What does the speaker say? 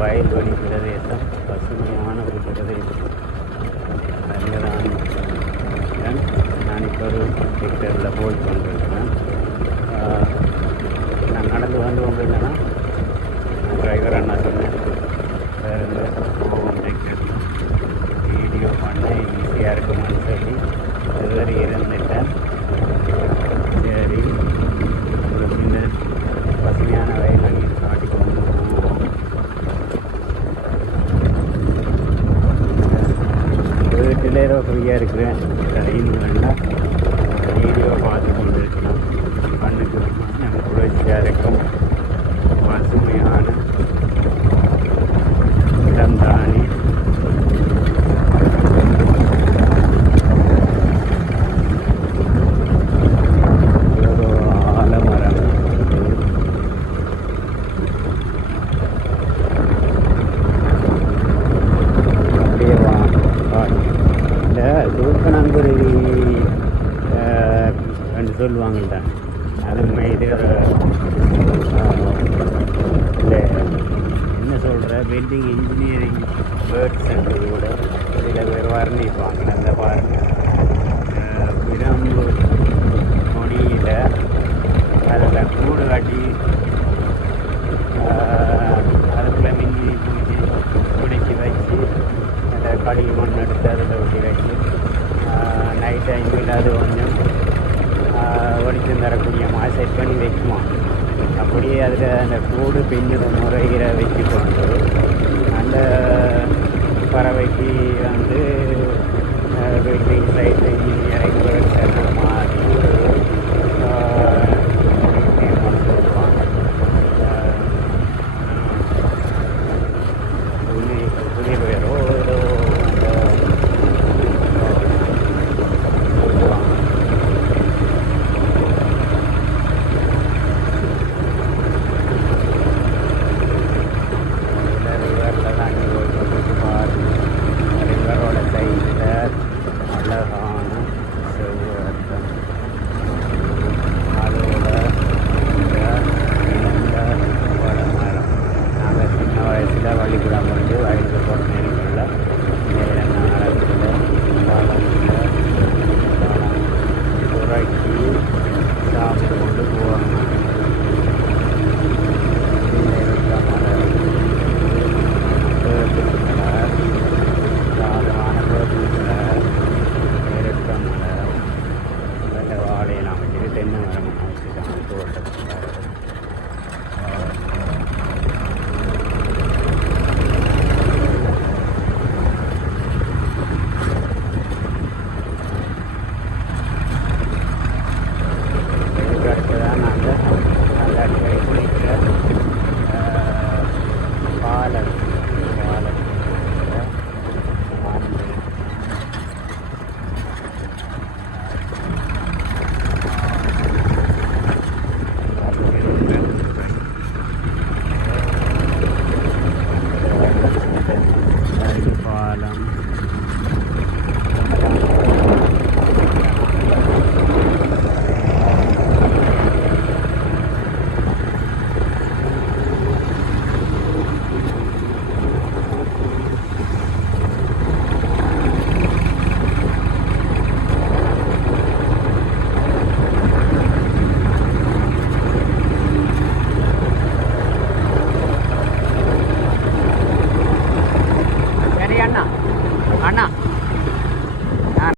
வயல்வெளி பிரதேசம், பசுமையான ஒரு பிரதேசம். அதில் தான் நான் இப்போ ஒரு ஹெக்டரில் போய் கொண்டிருக்கிறேன். நான் நடந்து வந்து கொண்டிருந்தேன்னா டிரைவர் அண்ணா சொன்னேன், வேறு வீடியோ பண்ண ஈஸியாக இருக்குமான்னு சொல்லி இதுவரை இருந்துட்டேன். சரி, ஒரு சின்ன பசுமையான வயல்வெளி காட்டி கொண்டு போவோம். வீட்டில் ஏதோ ஃப்ரீயாக இருக்கிறேன், சரின்னு வேண்டாம் வீடியோ பார்த்து கொண்டு இருக்கலாம். கண்ணுக்கு குளிர்ச்சியாக இருக்கும். பசுமையான இடம் தானே. தூக்கணாங்குருவி ரெண்டு சொல்லுவாங்கள்ட, அது இது இல்லை என்ன சொல்கிற பில்டிங் இன்ஜினியரிங் பேர்ட்ஸ் என்றது கூட சில பேர் வர்ணிப்பாங்க. அந்த பாருங்க, பிரம்பு நொடியில் அதில் கூடு காட்டி அதுக்குள்ளே மிஞ்சி பூச்சி பிடிச்சி வச்சு அந்த கழிவு மண் எடுத்து அதில் ஒட்டி வச்சு நைட் டைமில் அது கொஞ்சம் வெளிச்சம் தரக்கூடிய மாதிரி செட் பண்ணி வைக்குமா. அப்படியே அதில் அந்த கூடு பின்னுற முறையில் வச்சு கொண்டு அந்த பறவைக்கு வந்து பில்டிங் சைட்டு இன்ஜினியரிங் மாதிரி